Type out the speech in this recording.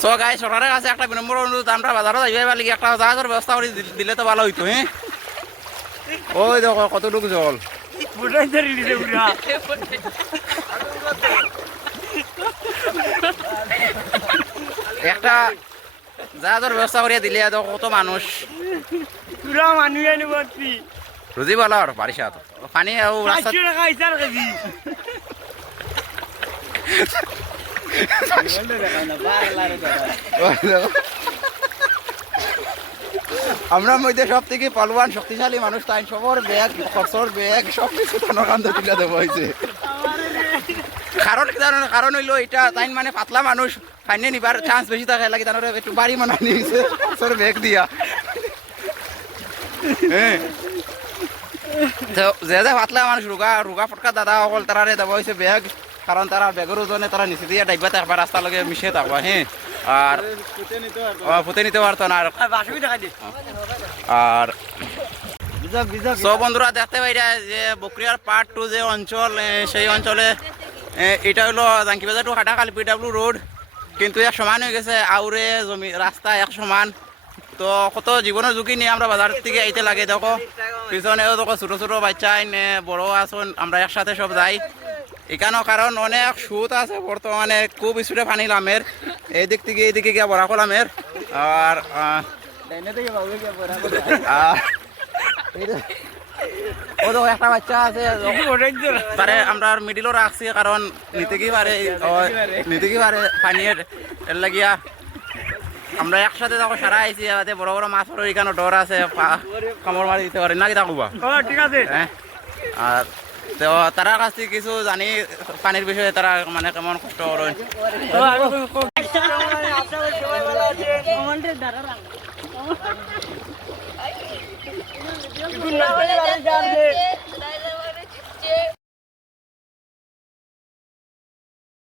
So গাই সরকারের কাছে একটা বিনম্র অনুরোধ, আমরা বাজারে যাইবার লাগি একটা জাহাজের ব্যবস্থা করে দিলে তো ভালো হইতো। হ্যাঁ, ওই দেখো কতটুকু জল। একটা জাহাজের ব্যবস্থা করিয়া দিলে কত মানুষ রুজি বলো আর বারিশা পানি রাস্তা আমরা মধ্যে সব থেকে পালওয়ান শক্তিশালী মানুষ তাই সবর ব্যাগ খরচর ব্যাগ সব কিছু কান্দ তুলে দেওয়া হয়েছে। কারণ হইলো এটা তাই মানে পাতলা মানুষ ফাইনে নিবার চান্স বেশি থাকে লাগে তার একটু বাড়ি মানা নিয়েছে খরচর ব্যাগ দিয়া। হ্যাঁ, যে যে পাতলা মানুষ রোগা ফটকা দাদা অকল তারা দেওয়া হয়েছে ব্যাগ, কারণ তারা ব্যাগের ওজনে তারা নিচে দিয়ে ডাইবা থাকবা রাস্তার লগে মিশিয়ে থাকবা। হ্যাঁ, আর ফুটে নিতে পারতো না। আর সব বন্ধুরা দেখতে পাই যে বকরিয়ার পার্ট 2 যে অঞ্চল, সেই অঞ্চলে এটা হলো জাঙ্কিবাজার টু হাটাখাল PW রোড, কিন্তু এক সমান হয়ে গেছে আউরে জমি রাস্তা এক সমান। তো কত জীবনের ঝুঁকি নিয়ে আমরা বাজার থেকে আইতে লাগে। দেখো পিছনেও দেখো ছোটো ছোটো বাচ্চা বড় আসুন, আমরা একসাথে সব যাই এখানেও, কারণ অনেক সুদ আছে বর্তমানে, খুব স্পিডে পানি লামের এইদিক থেকে এইদিকে গিয়া বড়া কলামের। আর ও দেখো একটা বাচ্চা আছে তারে আমরা মিডিলও রাখছি, কারণ নিতে কি পারে পানির এর লাগিয়া আমরা একসাথে দেখো সারা আইছি, বড় বড় মাছ পড়ে এখানে ডর আছে, কামড় মারি দিতে পারে নাকি থাকবা। ঠিক আছে। হ্যাঁ, আর তো তার কাছ থেকে কিছু জানি পানির বিষয়ে, তারা মানে কেমন কষ্ট করেন।